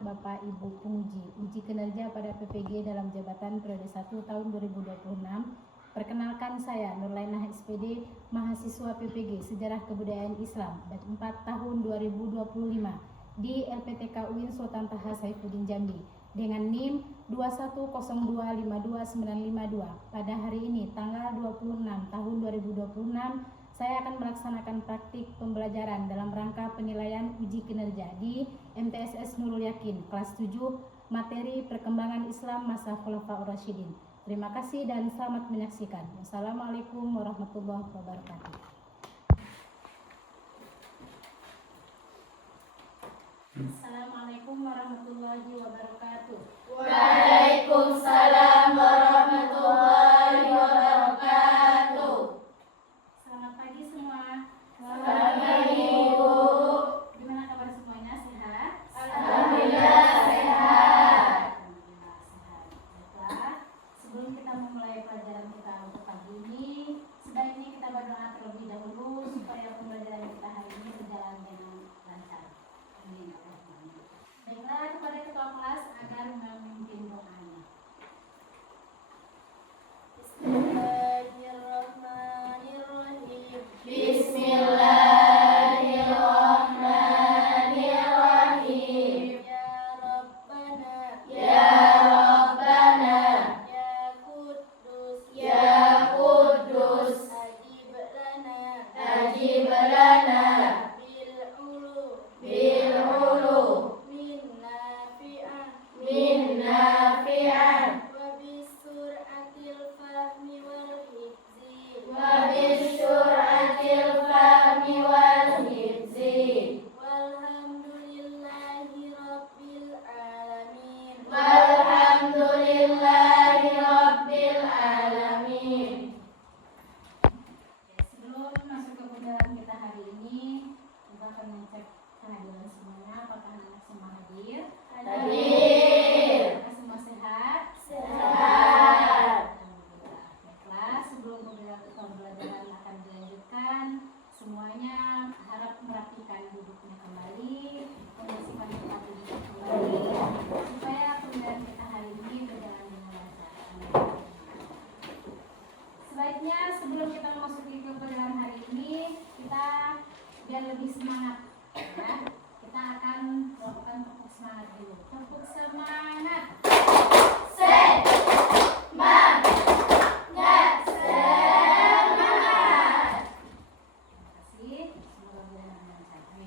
Bapak Ibu penguji, uji kinerja pada PPG dalam jabatan periode 1 tahun 2026. Perkenalkan, saya Nurlainah SPD, mahasiswa PPG Sejarah Kebudayaan Islam batch 4 tahun 2025 di LPTK UIN Sultan Taha Saifuddin Jambi dengan NIM 210252952. Pada hari ini tanggal 26 tahun 2026 saya akan melaksanakan praktik pembelajaran dalam rangka penilaian uji kinerja di MTSS Nurul Yakin kelas 7 materi perkembangan Islam masa Khulafaur Rasyidin. Terima kasih dan selamat menyaksikan. Wassalamualaikum warahmatullahi wabarakatuh. Assalamualaikum warahmatullahi wabarakatuh. Waalaikumsalam warahmatullahi wabarakatuh. Selamat pagi semua. Selamat pagi, Ibu. Gimana kabar semuanya? Sehat? Alhamdulillah sehat. Alhamdulillah sehat. Baiklah, sebelum kita memulai pelajaran kita untuk pagi ini, sebaiknya kita berdoa terlebih dahulu supaya pembelajaran kita hari ini berjalan dengan lancar. Amin. Baiklah, kepada ketua kelas agar memimpin doanya. Bismillahirrahmanirrahim. Bismillahirrahmanirrahim. Ya Rabbana, ya Rabbana, ya Quddus, ya Quddus, ajib lana, bil ulu, min nafi'an, wa bisur'atil fahmi wal hifzi, walhamdulillahi rabbil alamin. Sebelum masuk ke pembelajaran kita hari ini, kita akan mengecek kehadiran semuanya. Apakah anak semua hadir? Hadir. Apakah semua sehat? Sehat. Alhamdulillah. Baiklah, sebelum pembelajaran akan dilanjutkan, semuanya harap merapikan duduknya kembali, membersihkan tempat duduknya kembali, supaya pembelajaran kita hari ini berjalan dengan lancar. Sebaiknya sebelum kita memasuki ke pelajaran hari ini, kita biar lebih semangat, ya. Kita akan melakukan tepuk semangat dulu. Tepuk semangat. Semangat. Terima kasih. Semoga berjalan dengan lancar. Amin.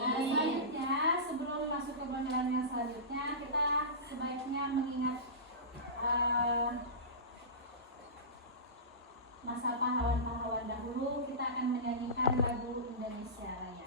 Amin. Selanjutnya, sebelum masuk ke pelajaran yang selanjutnya, kita sebaiknya mengingat masa pahlawan-pahlawan dahulu. Kita akan menyanyikan lagu Indonesia Raya.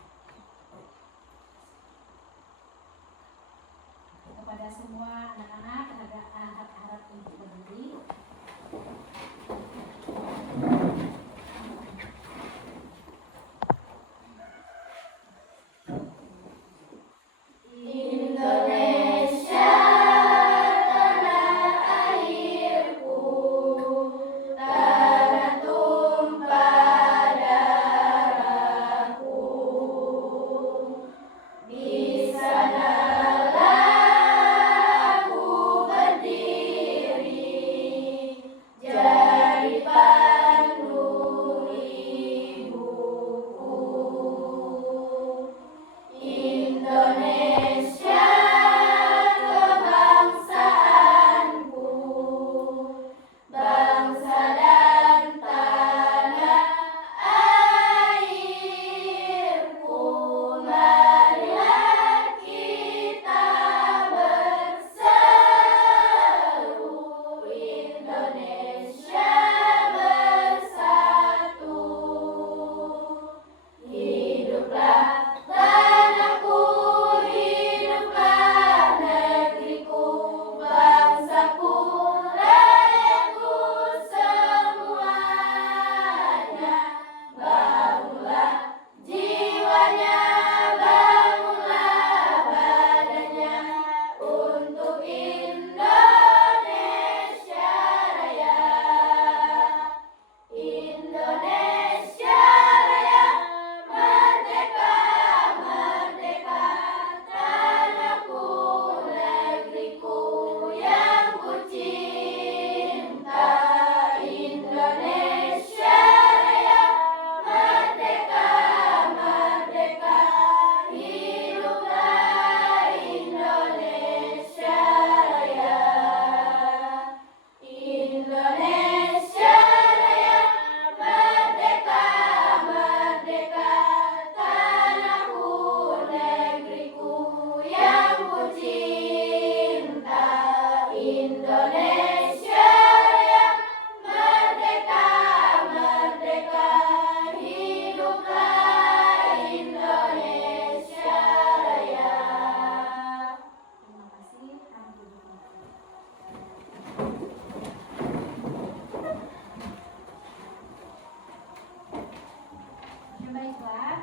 Baiklah,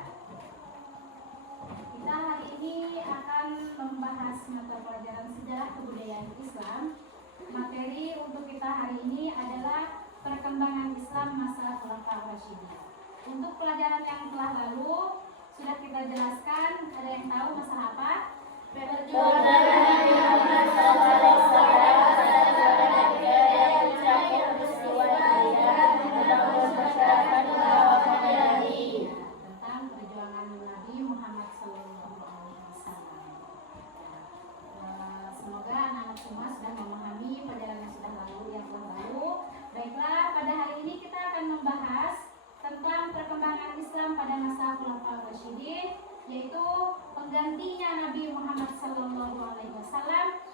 kita hari ini akan membahas mata pelajaran sejarah kebudayaan Islam. Materi untuk kita hari ini adalah perkembangan Islam masa Khulafaur Rasyidin. Untuk pelajaran yang telah lalu sudah kita jelaskan. Ada yang tahu masalah apa? Perjuangan Nabi Muhammad SAW dan terakhir peristiwa hijrah membangun masyarakat Nabi. Tentang perjuangan Nabi Muhammad SAW. Semoga anak-anak semua sudah memahami pelajaran yang sudah lalu, yang telah lalu. Baiklah, pada hari ini kita akan membahas tentang perkembangan Islam pada masa Khulafaur Rasyidin, yaitu penggantinya Nabi Muhammad SAW.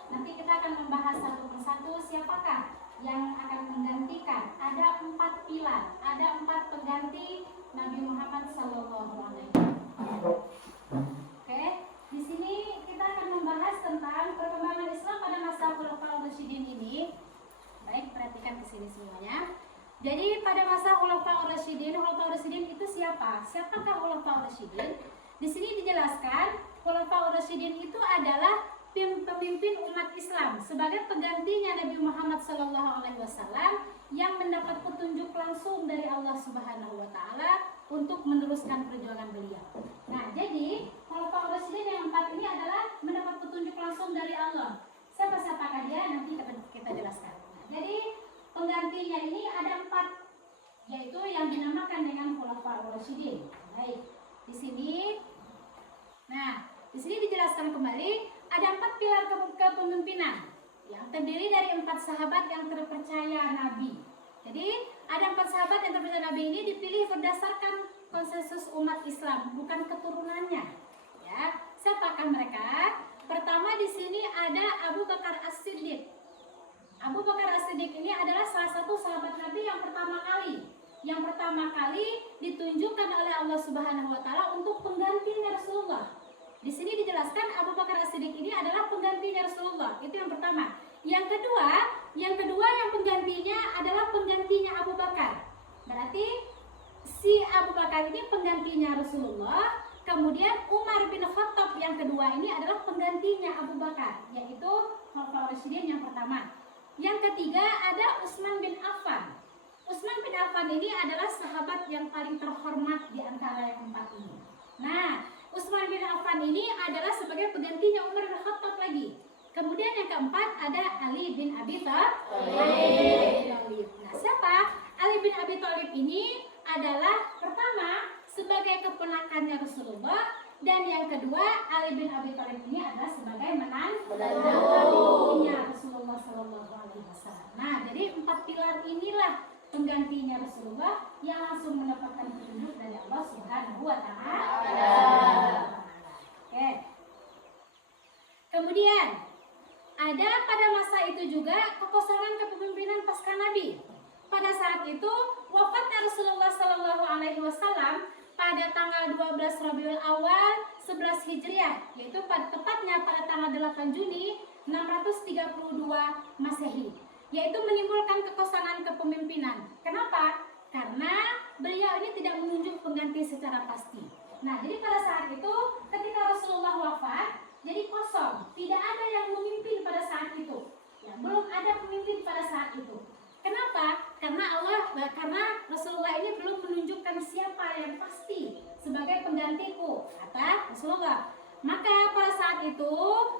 Nanti kita akan membahas satu persatu siapakah yang akan menggantikan. Ada 4 pilar, ada 4 pengganti Nabi Muhammad SAW. Oke, di sini kita akan membahas tentang perkembangan Islam pada masa Khulafaur Rasyidin ini. Baik, perhatikan ke sini semuanya. Jadi pada masa Khulafaur Rasyidin itu siapa? Siapakah Khulafaur Rasyidin? Di sini dijelaskan Khulafaur Rasyidin itu adalah pemimpin umat Islam sebagai penggantinya Nabi Muhammad SAW yang mendapat petunjuk langsung dari Allah Subhanahu wa taala untuk meneruskan perjuangan beliau. Nah, jadi Khulafaur Rasyidin yang 4 ini adalah mendapat petunjuk langsung dari Allah. Siapa-siapakah dia? Nanti kita jelaskan. Nah, jadi penggantinya ini ada 4, yaitu yang dinamakan dengan Khulafaur Rasyidin. Baik, di sini. Nah, di sini dijelaskan kembali ada 4 pilar kepemimpinan yang terdiri dari 4 sahabat yang terpercaya Nabi. Jadi ada 4 sahabat yang terpercaya Nabi ini dipilih berdasarkan konsensus umat Islam, bukan keturunannya. Ya, siapakah mereka? Pertama di sini ada Abu Bakar As-Siddiq. Abu Bakar As-Siddiq ini adalah salah satu sahabat Nabi yang pertama kali ditunjukkan oleh Allah Subhanahu wa taala untuk penggantinya Rasulullah. Di sini dijelaskan Abu Bakar As-Siddiq ini adalah penggantinya Rasulullah. Itu yang pertama. Yang kedua yang penggantinya adalah penggantinya Abu Bakar. Berarti si Abu Bakar ini penggantinya Rasulullah. Kemudian Umar bin Khattab yang kedua ini adalah penggantinya Abu Bakar, yaitu Khulafaur Rasyidin yang pertama. Yang ketiga ada Utsman bin Affan. Utsman bin Affan ini adalah sahabat yang paling terhormat di antara yang 4 ini. Nah, Utsman bin Affan ini adalah sebagai penggantinya Umar bin Khattab lagi. Kemudian yang keempat ada Ali bin Abi Thalib. Nah, siapa? Ali bin Abi Thalib ini adalah pertama sebagai keponakannya Rasulullah, dan yang kedua Ali bin Abi Thalib ini adalah sebagai menantunya Rasulullah SAW. Nah, jadi 4 pilar inilah penggantinya Rasulullah yang langsung mendapatkan petunjuk dari Allah Subhanahu wa taala. Oke. Kemudian ada pada masa itu juga kekosongan kepemimpinan pasca Nabi. Pada saat itu wafatnya Rasulullah SAW pada tanggal 12 Rabiul Awal 11 Hijriah, yaitu tepatnya pada tanggal 8 Juni 632 Masehi, yaitu menimbulkan kekosongan kepemimpinan. Kenapa? Karena beliau ini tidak menunjuk pengganti secara pasti. Nah, jadi pada saat itu ketika Rasulullah wafat, jadi kosong, tidak ada yang memimpin pada saat itu. Ya, belum ada pemimpin pada saat itu. Kenapa? Karena Rasulullah ini belum menunjukkan siapa yang pasti sebagai penggantiku, kata Rasulullah. Maka pada saat itu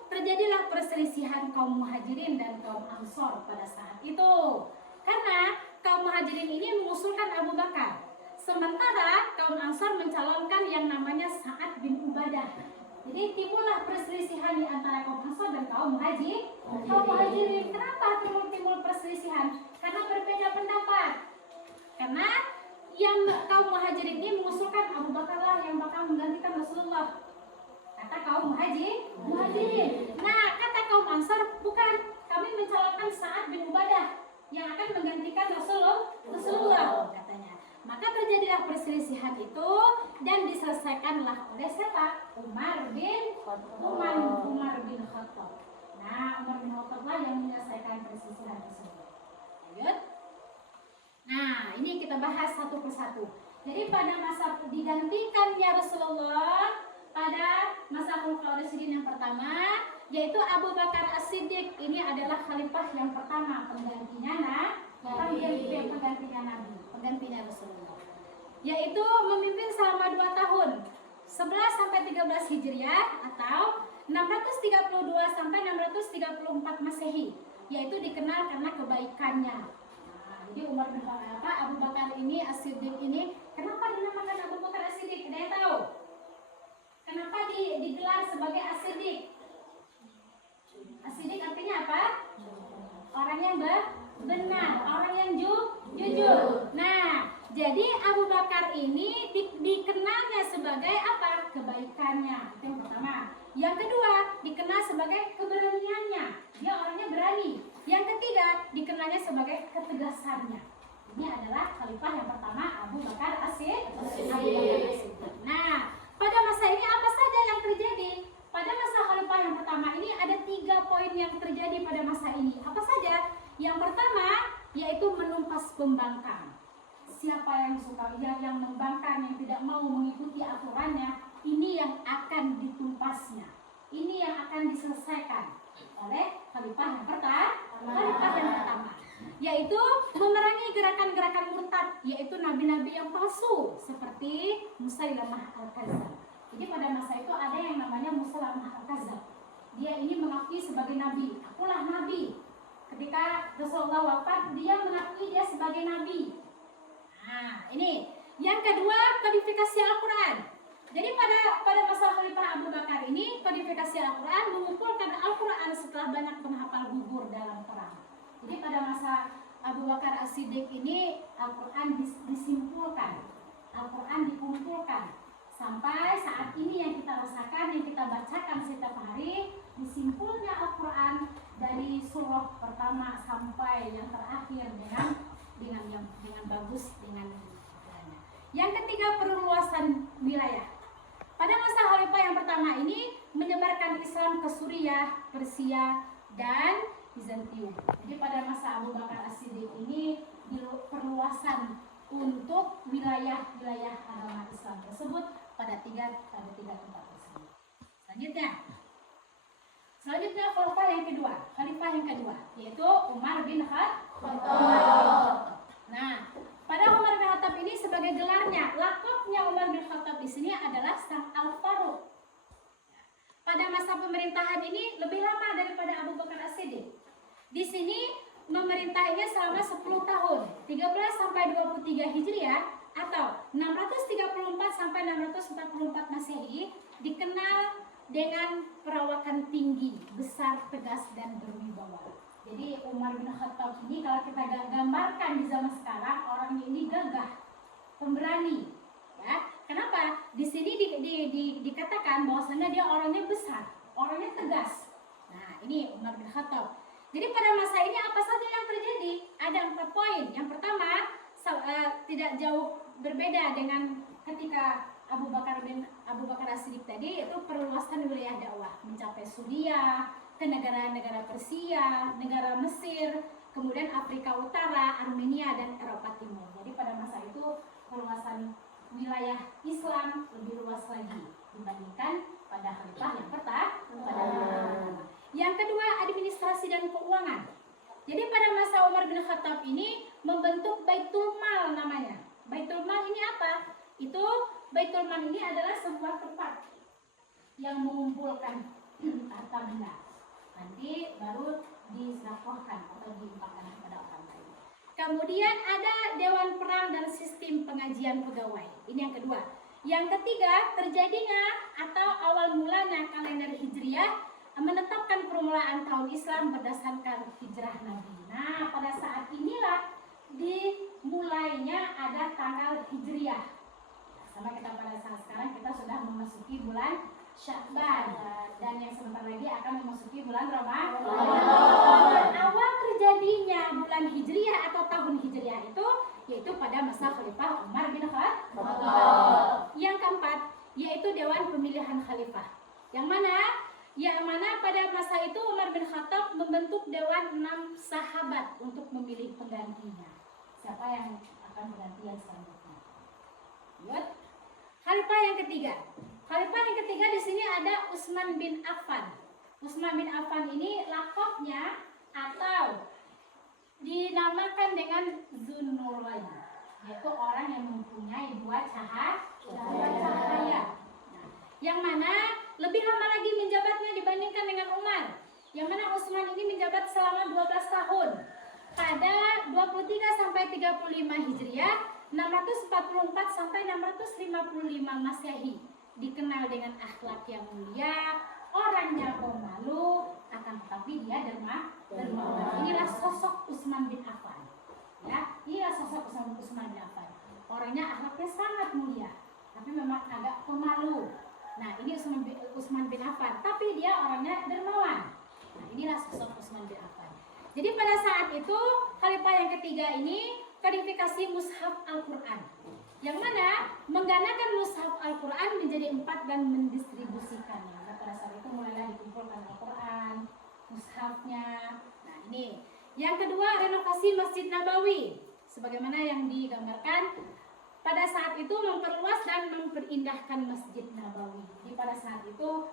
terjadilah perselisihan kaum Muhajirin dan kaum Ansor pada saat itu. Karena kaum Muhajirin ini mengusulkan Abu Bakar, sementara kaum Ansor mencalonkan yang namanya Sa'ad bin Ubadah. Jadi timbullah perselisihan di antara kaum Ansor dan kaum Muhajirin. Kenapa timbul perselisihan? Karena berbeda pendapat. Karena yang kaum Muhajirin ini mengusulkan Abu Bakar lah yang bakal menggantikan Rasulullah, kata kaum Muhajirin. Nah, kata kaum Ansar, bukan, kami mencalonkan Sa'ad bin Ubadah yang akan menggantikan Rasulullah, katanya. Maka terjadilah perselisihan itu dan diselesaikanlah oleh siapa? Umar bin Khattab. Nah, Umar bin Khattab lah yang menyelesaikan perselisihan tersebut. Lanjut. Nah, ini kita bahas satu persatu. Jadi pada masa digantikannya Rasulullah pada masa Khulafaur Rasyidin yang pertama, yaitu Abu Bakar As-Siddiq. Ini adalah khalifah yang pertama, penggantinya Nabi, penggantinya Rasulullah. Yaitu memimpin selama 2 tahun, 11 sampai 13 Hijriah atau 632 sampai 634 Masehi, yaitu dikenal karena kebaikannya. Jadi Abu Bakar ini As-Siddiq ini, kenapa dinamakan Abu Bakar As-Siddiq? Ada yang tahu? Kenapa digelar sebagai As-Siddiq? As-Siddiq artinya apa? Orang yang benar, orang yang jujur. Nah, jadi Abu Bakar ini dikenalnya sebagai apa? Kebaikannya. Itu yang pertama. Yang kedua, dikenal sebagai keberaniannya. Dia orangnya berani. Yang ketiga, dikenalnya sebagai ketegasannya. Ini adalah khalifah yang pertama, Abu Bakar As-Siddiq. Nah, pada masa ini apa saja yang terjadi? Pada masa khalifah yang pertama ini ada 3 poin yang terjadi pada masa ini. Apa saja? Yang pertama, yaitu menumpas pembangkang. Siapa yang suka yang membangkang, yang tidak mau mengikuti aturannya, ini yang akan ditumpasnya. Ini yang akan diselesaikan oleh khalifah yang pertama, yaitu memerangi gerakan-gerakan murtad, yaitu nabi-nabi yang palsu seperti Musailamah Al-Kadzdzab. Jadi pada masa itu ada yang namanya Musailamah Al-Kadzdzab. Dia ini mengakui sebagai nabi, akulah nabi. Ketika Rasulullah wafat, dia mengakui dia sebagai nabi. Nah, ini yang kedua, kodifikasi Al-Quran. Jadi pada masa Khalifah Abu Bakar ini, kodifikasi Al-Quran mengumpulkan Al-Quran setelah banyak penghafal gugur dalam perang. Jadi pada masa Abu Bakar As-Siddiq ini, Al-Quran disimpulkan, Al-Quran dikumpulkan. Sampai saat ini yang kita rasakan, yang kita bacakan setiap hari, disimpulnya Al-Quran dari surah pertama sampai yang terakhir dengan bagus, dengan ukurannya. Yang ketiga, perluasan wilayah. Pada masa khalifah yang pertama ini menyebarkan Islam ke Suriah, Persia, dan Bizantium. Jadi pada masa Abu Bakar As-Siddiq ini perluasan untuk wilayah-wilayah agama Islam tersebut pada tiga tempat tersebut. Selanjutnya khalifah yang kedua, yaitu Umar bin Khattab. Nah, pada Umar bin Khattab ini sebagai gelarnya, lakopnya Umar bin Khattab di sini adalah Sang Al-Faruq. Pada masa pemerintahan ini lebih lama daripada Abu Bakar As-Siddiq. Di sini memerintahnya selama 10 tahun, 13 sampai 23 Hijriah atau 634 sampai 644 Masehi, dikenal dengan perawakan tinggi, besar, tegas, dan berwibawa. Jadi Umar bin Khattab ini kalau kita gambarkan di zaman sekarang, orangnya ini gagah, pemberani. Ya, kenapa? Di sini dikatakan bahwasanya dia orangnya besar, orangnya tegas. Nah, ini Umar bin Khattab. Jadi pada masa ini apa saja yang terjadi? Ada 4 poin. Yang pertama, tidak jauh berbeda dengan ketika Abu Bakar As-Siddiq tadi, itu perluasan wilayah dakwah mencapai Suriah, ke negara-negara Persia, negara Mesir, kemudian Afrika Utara, Armenia, dan Eropa Timur. Jadi pada masa itu perluasan wilayah Islam lebih luas lagi dibandingkan pada khalifah yang pertama. Yang kedua, administrasi dan keuangan. Jadi pada masa Umar bin Khattab ini membentuk Baitul Mal namanya. Baitul Mal ini apa? Itu Baitul Mal ini adalah sebuah tempat yang mengumpulkan harta benda. Nanti baru dizakohkan atau diinfakkan kepada orang lain. Kemudian ada Dewan Perang dan sistem pengajian pegawai. Ini yang kedua. Yang ketiga, terjadinya atau awal mulanya kalender Hijriah menetapkan permulaan tahun Islam berdasarkan hijrah Nabi. Nah, pada saat inilah dimulainya ada tanggal Hijriah. Sama kita pada saat sekarang kita sudah memasuki bulan Sya'ban dan yang sebentar lagi akan memasuki bulan Ramadan. Awal terjadinya bulan Hijriah atau tahun Hijriah itu yaitu pada masa Khalifah Umar bin Khattab. Yang keempat yaitu Dewan Pemilihan Khalifah. Yang mana pada masa itu Umar bin Khattab membentuk Dewan 6 sahabat untuk memilih penggantinya. siapa yang akan berganti yang selanjutnya. Yud. Khalifah yang ketiga. Khalifah yang ketiga di sini ada Utsman bin Affan. Utsman bin Affan ini lakopnya atau dinamakan dengan Zunnurain, yaitu orang yang mempunyai dua cahaya. Nah, yang mana lebih lama lagi menjabatnya dibandingkan dengan Umar. Yang mana Utsman ini menjabat selama 12 tahun. Pada 23 sampai 35 Hijriah, 644 sampai 655 Masehi. Dikenal dengan akhlak yang mulia, orangnya pemalu, akan tetapi dia dermawan. Inilah sosok Utsman bin Affan. Ya, inilah sosok Utsman bin Affan. Orangnya akhlaknya sangat mulia, tapi memang agak pemalu. Nah, ini Utsman bin Affan, tapi dia orangnya dermawan. Nah, inilah sosok Utsman bin Affan. Jadi pada saat itu khalifah yang ketiga ini kodifikasi mushaf Al-Quran, yang mana mengganakan mushaf Al-Quran menjadi 4 dan mendistribusikannya. Nah, pada saat itu mulailah dikumpulkan Al-Quran, mushafnya. Nah, ini yang kedua, renovasi Masjid Nabawi, sebagaimana yang digambarkan. Pada saat itu memperluas dan memperindahkan Masjid Nabawi. Jadi pada saat itu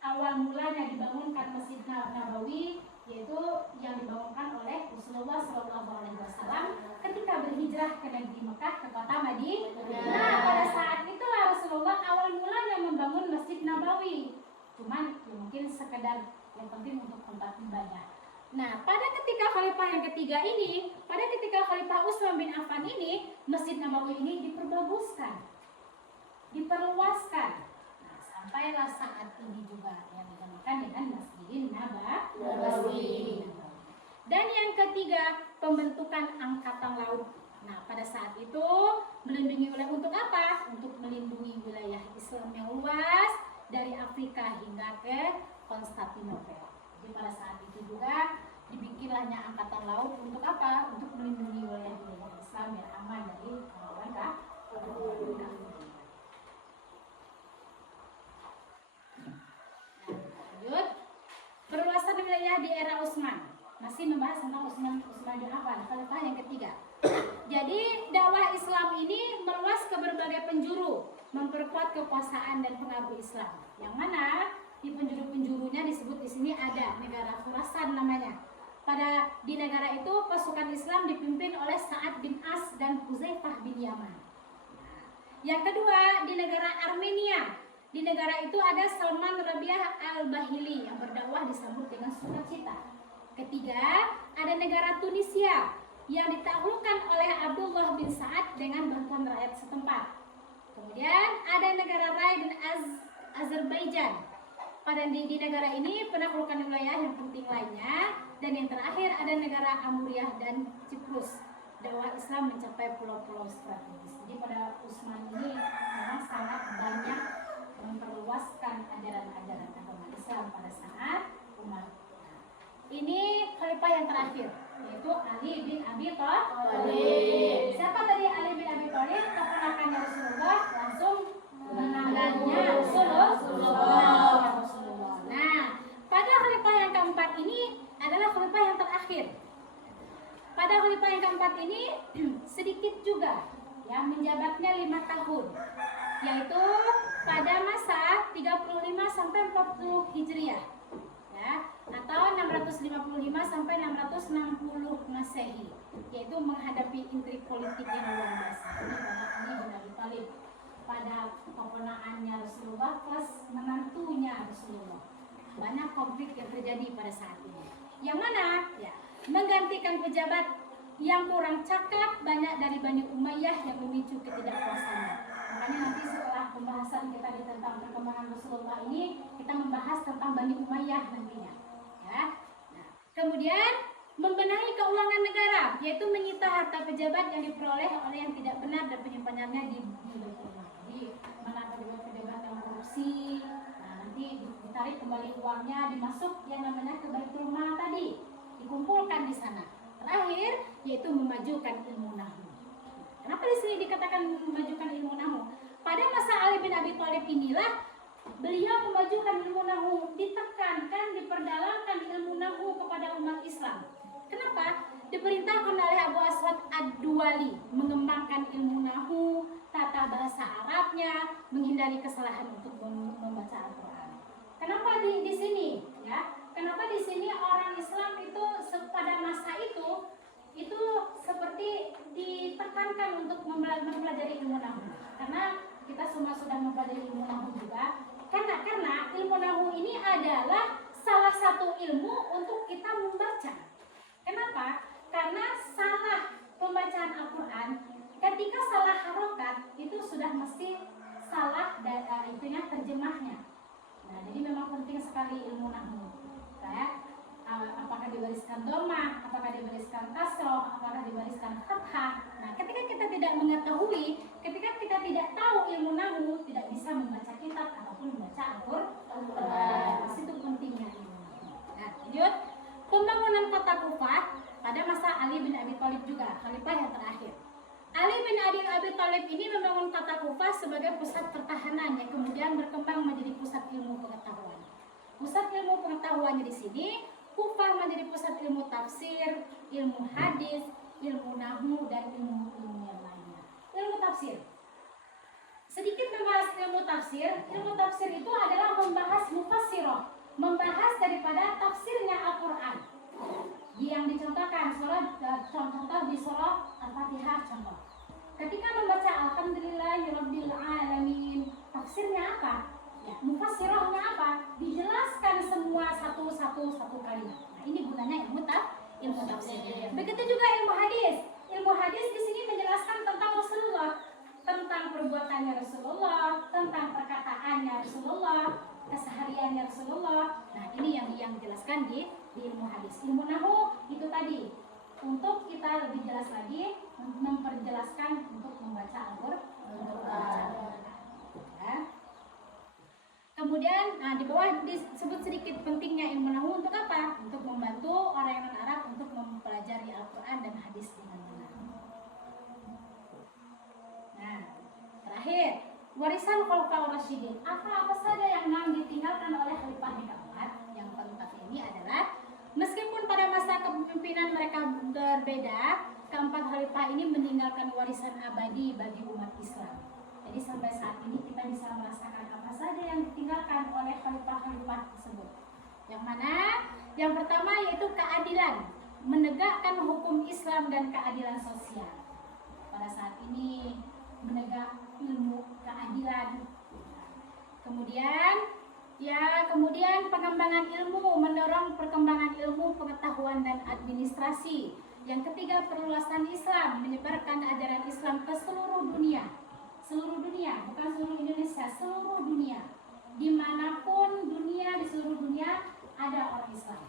awal mulanya dibangunkan Masjid Nabawi, yaitu yang dibangunkan oleh Rasulullah SAW ketika berhijrah ke negeri Mekah ke kota Madinah. Nah, pada saat itulah Rasulullah awal mulanya membangun Masjid Nabawi. Cuman ya mungkin sekedar yang penting untuk tempat ibadah. Nah, pada ketika khalifah yang ketiga ini, pada ketika khalifah Utsman bin Affan ini, Masjid Nabawi ini diperbaguskan, diperluaskan. Nah, sampailah saat ini juga yang dinamakan dengan Masjidin Nabawi. Dan yang ketiga, pembentukan angkatan laut. Nah, pada saat itu melindungi wilayah untuk apa? Untuk melindungi wilayah Islam yang luas dari Afrika hingga ke Konstantinopel. Jadi pada saat itu juga dibikinlahnya angkatan laut untuk apa? Untuk melindungi wilayah-wilayah Islam yang aman dari orang kafir. Lanjut, perluasan wilayah di era Utsman. Masih membahas tentang Utsman bin Affan, khalifah yang ketiga. Jadi dakwah Islam ini meluas ke berbagai penjuru, memperkuat kekuasaan dan pengaruh Islam. Yang mana di penjuru-penjurunya disebut di sini ada negara Khurasan namanya. Di negara itu pasukan Islam dipimpin oleh Sa'ad bin As dan Huzaifah bin Yaman. Yang kedua, di negara Armenia. Di negara itu ada Salman Rabi'ah al-Bahili yang berdakwah disambut dengan sukacita. Ketiga, ada negara Tunisia yang ditaklukkan oleh Abdullah bin Sa'ad dengan bantuan rakyat setempat. Kemudian ada negara Rai dan Azerbaijan. Di negara ini penaklukan wilayah yang penting lainnya. Dan yang terakhir ada negara Amuriah dan Ciprus. Dakwah Islam mencapai pulau-pulau strategis. Jadi pada Utsman ini memang sangat banyak memperluaskan ajaran-ajaran agama Islam pada saat Umar. Ini khalifah yang terakhir, yaitu Ali bin Abi Thalib. Siapa tadi Ali bin Abi Thalib? Keponakannya Rasulullah, langsung menangannya Rasulullah. Nah, pada khalifah yang keempat ini adalah khalifah yang terakhir. Pada khalifah yang keempat ini sedikit juga, ya, menjabatnya 5 tahun, yaitu pada masa 35 sampai 40 Hijriah, ya, atau 655 sampai 660 Masehi, yaitu menghadapi intrik politik yang luar biasa. Ini pada Ali bin Abi Thalib, pada keponakannya Rasulullah plus menantunya Rasulullah. Banyak konflik yang terjadi pada saat ini. Yang mana, ya, menggantikan pejabat yang kurang cakap banyak dari Bani Umayyah yang memicu ketidakpuasannya. Makanya nanti setelah pembahasan kita tentang perkembangan Rasulullah ini, kita membahas tentang Bani Umayyah nantinya. Ya. Nah, kemudian membenahi keuangan negara, yaitu menyita harta pejabat yang diperoleh oleh yang tidak benar dan penyimpanannya di Baitul Mal. Jadi mana pejabat-pejabat yang korupsi, nah nanti ditarik kembali uangnya, dimasuk yang namanya ke Baitul Mal tadi, dikumpulkan di sana. Terakhir yaitu memajukan ilmu nahwu. Kenapa di sini dikatakan memajukan ilmu nahwu? Pada masa Ali bin Abi Thalib inilah beliau memajukan ilmu nahwu, ditekankan, diperdalamkan ilmu nahwu kepada umat Islam. Kenapa? diperintahkan oleh Abu Aswad Ad-Duwali mengembangkan ilmu nahu, tata bahasa Arabnya, menghindari kesalahan untuk membaca Al-Quran. Kenapa di sini ya? Kenapa di sini orang Islam itu pada masa itu seperti ditekankan untuk mempelajari ilmu nahu? Karena kita semua sudah mempelajari ilmu nahu juga. Karena ilmu nahu ini adalah salah satu ilmu untuk kita membaca. Kenapa? Karena salah pembacaan Al-Quran, ketika salah harokat itu sudah mesti salah itunya terjemahnya. Nah, jadi memang penting sekali ilmu nahu. Kayak apakah dibariskan domah, apakah dibariskan kasroh, apakah dibariskan fathah. Nah, ketika kita tidak mengetahui, ketika kita tidak tahu ilmu nahu, tidak bisa membaca kitab ataupun membaca Al-Quran. Itu pentingnya ilmu nahu. Nah, lanjut. Pembangunan kota Kufah pada masa Ali bin Abi Thalib juga, khalifah yang terakhir. Ali bin Abi Thalib ini membangun kota Kufah sebagai pusat pertahanan yang kemudian berkembang menjadi pusat ilmu pengetahuan. Pusat ilmu pengetahuannya di sini, Kufah menjadi pusat ilmu tafsir, ilmu hadis, ilmu nahu, dan ilmu yang lainnya. Ilmu tafsir. Sedikit membahas ilmu tafsir. Ilmu tafsir itu adalah membahas mufassirah, membahas daripada tafsirnya Al-Quran. Yang dicontohkan contoh di surah Al-Fatihah contoh. Ketika membaca Alhamdulillahirabbil alamin, tafsirnya apa? Ya, mufassirahnya apa? Dijelaskan semua satu kalimat. Nah, ini gunanya ilmu tafsir. Begitu juga ilmu hadis. Ilmu hadis di sini menjelaskan tentang Rasulullah, tentang perbuatannya Rasulullah, tentang perkataannya Rasulullah, kesehariannya Rasulullah. Nah, ini yang dijelaskan di ilmu hadis. Ilmu nahu itu tadi untuk kita lebih jelas lagi memperjelaskan untuk membaca Al-Quran. Ya. Kemudian di bawah disebut sedikit pentingnya ilmu nahu untuk apa? Untuk membantu orang yang non-Arab untuk mempelajari Al-Quran dan hadis dengan benar. Nah, terakhir, warisan Khulafaur Rasyidin. Apa saja yang ditinggalkan oleh khalifah yang keempat? Yang keempat ini adalah meskipun pada masa kepemimpinan mereka berbeda, keempat khalifah ini meninggalkan warisan abadi bagi umat Islam. Jadi sampai saat ini kita bisa merasakan apa saja yang ditinggalkan oleh khalifah-khalifah tersebut. Yang mana? Yang pertama yaitu keadilan, menegakkan hukum Islam dan keadilan sosial. Pada saat ini menegak ilmu keadilan. Kemudian pengembangan ilmu, mendorong perkembangan ilmu, pengetahuan dan administrasi. Yang ketiga, perluasan Islam, menyebarkan ajaran Islam ke seluruh dunia. Seluruh dunia, bukan seluruh Indonesia, seluruh dunia. Dimanapun dunia, di seluruh dunia ada orang Islam.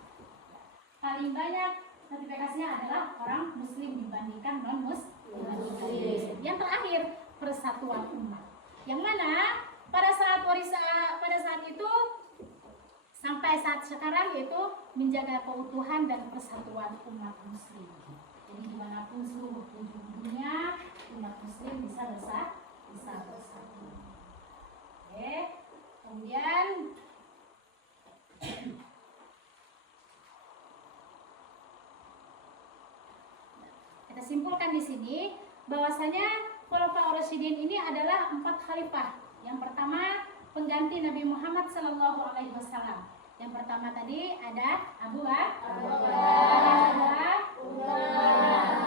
Paling banyak notifikasinya adalah orang Muslim dibandingkan non-Muslim. Yang terakhir, persatuan umat. Yang mana pada saat itu sampai saat sekarang yaitu menjaga keutuhan dan persatuan umat Muslim. Jadi dimanapun seluruh dunia umat Muslim bisa bersatu. Oke, kemudian kita simpulkan di sini bahwasanya Khulafaur Rasyidin ini adalah 4 khalifah. Yang pertama pengganti Nabi Muhammad SAW. Yang pertama tadi ada Abu Bakar,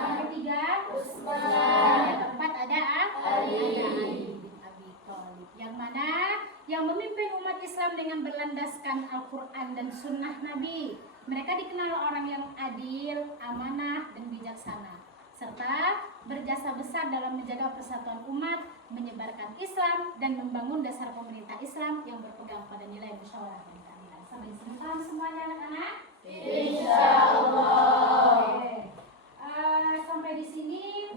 yang ketiga Utsman, yang keempat ada Ali bin Abi Thalib. Yang mana yang memimpin umat Islam dengan berlandaskan Al-Quran dan Sunnah Nabi. Mereka dikenal orang yang adil, amanah, dan bijaksana, serta berjasa besar dalam menjaga persatuan umat, menyebarkan Islam, dan membangun dasar pemerintah Islam yang berpegang pada nilai musyawarah dan keadilan. Sampai di sini paham semuanya anak-anak? Insyaallah. Sampai di sini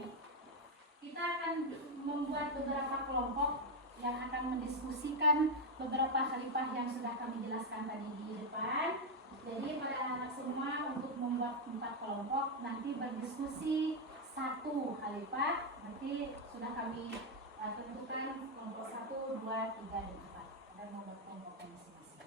kita akan membuat beberapa kelompok yang akan mendiskusikan beberapa khalifah yang sudah kami jelaskan tadi di depan. Jadi pada anak-anak semua untuk membuat 4 kelompok nanti berdiskusi 1 khalifah. Nanti sudah kami tentukan kelompok 1, 2, 3, dan 4 dan membuat kelompok masing-masing.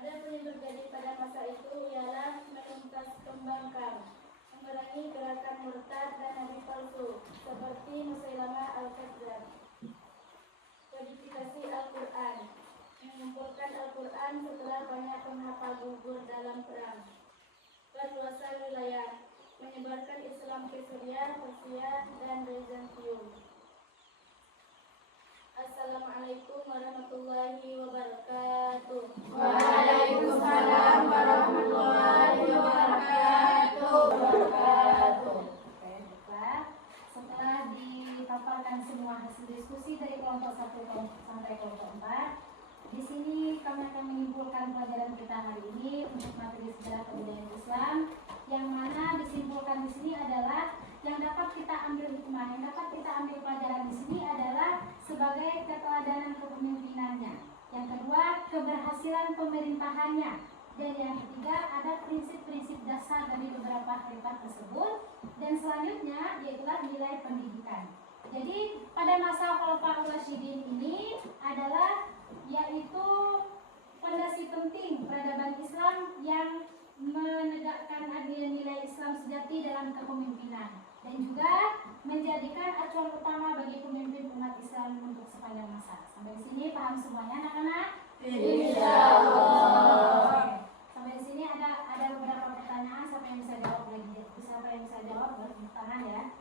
Adapun yang terjadi pada masa itu ialah menuntas pembangkang, memerangi gerakan murtad dan nabi palsu seperti Musailamah al-Kadzdzab, kodifikasi Al-Quran, mengumpulkan Al-Quran setelah banyak penghafal gugur dalam perang, perluasan wilayah, menyebarkan Islam ke Suriah, Persia, dan Bizantium. Assalamualaikum warahmatullahi wabarakatuh. Waalaikumsalam warahmatullahi wabarakatuh. Oke, baiklah. Setelah dipaparkan semua hasil diskusi dari kelompok 1 sampai kelompok 4, di sini kami akan menyimpulkan pelajaran kita hari ini untuk materi sejarah kebudayaan Islam, yang mana disimpulkan di sini adalah yang dapat kita ambil hikmah, yang dapat kita ambil pelajaran di sini adalah sebagai keteladanan kepemimpinannya. Yang kedua, keberhasilan pemerintahannya. Dan yang ketiga, ada prinsip-prinsip dasar dari beberapa khalifah tersebut. Dan selanjutnya, yaitulah nilai pendidikan. Jadi, pada masa Khulafaur Rasyidin ini adalah yaitu fondasi penting peradaban Islam yang menegakkan nilai Islam sejati dalam kepemimpinan dan juga menjadikan acuan utama bagi pemimpin umat Islam untuk sepanjang masa. Sampai di sini paham semuanya anak-anak? Insyaallah. Sampai di sini ada beberapa pertanyaan, siapa yang bisa jawab lagi? Siapa yang bisa jawab bertangan ya.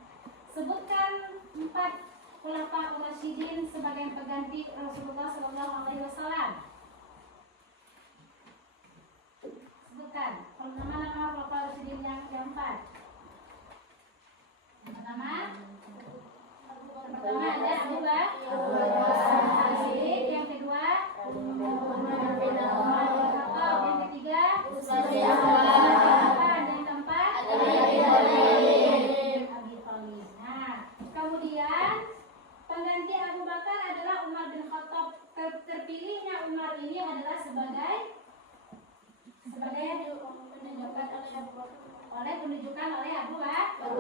Sebutkan 4 Khulafaur Rasyidin sebagai pengganti Rasulullah SAW. Sebutkan nama-nama Khulafaur Rasyidin yang keempat. Pertama ada Abu Bakar Siddiq, yang kedua Umar bin Khattab, yang ketiga Utsman, yang keempat Abi Thalib. Nah, kemudian pengganti Abu Bakar adalah Umar bin Khattab. Terpilihnya Umar ini adalah sebagai penunjukan oleh Abu Bakar.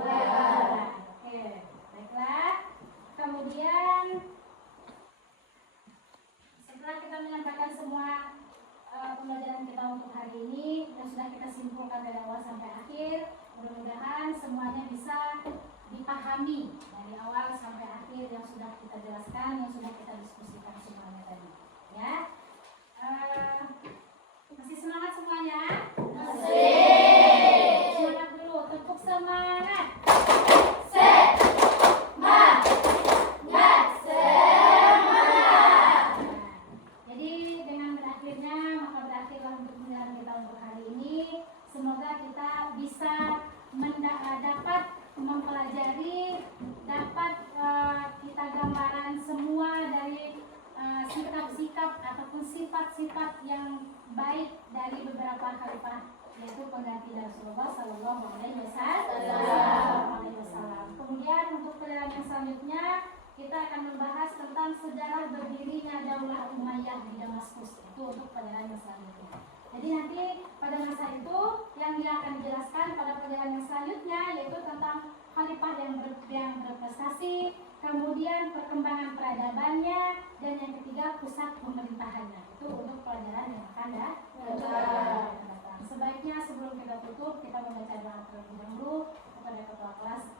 Oke, baiklah. Kemudian setelah kita menyampaikan semua pembelajaran kita untuk hari ini dan sudah kita simpulkan dari awal sampai akhir, mudah-mudahan semuanya bisa dipahami dari awal sampai akhir yang sudah kita jelaskan, yang sudah kita diskusikan semuanya tadi. Ya, masih semangat semuanya? Semangat dulu, tepuk semangat. Jadi dengan berakhirnya maka berakhirlah untuk pembelajaran kita untuk hari ini. Semoga kita bisa dapat mempelajari, dapat kita gambaran semua dari sikap-sikap ataupun sifat-sifat yang baik dari beberapa khalifah, yaitu pengganti Rasulullah Sallallahu Alaihi Wasallam. Kemudian untuk pelajaran yang selanjutnya kita akan membahas tentang sejarah berdirinya Daulah Umayyah di Damaskus. Itu untuk pelajaran yang selanjutnya. Jadi nanti pada masa itu yang akan dijelaskan pada pelajaran yang selanjutnya yaitu tentang khalifah yang berprestasi, kemudian perkembangan peradabannya, dan yang ketiga pusat pemerintahannya. Itu untuk pelajaran yang akan datang. Sebaiknya sebelum kita tutup kita membaca doa terlebih dahulu kepada ketua kelas.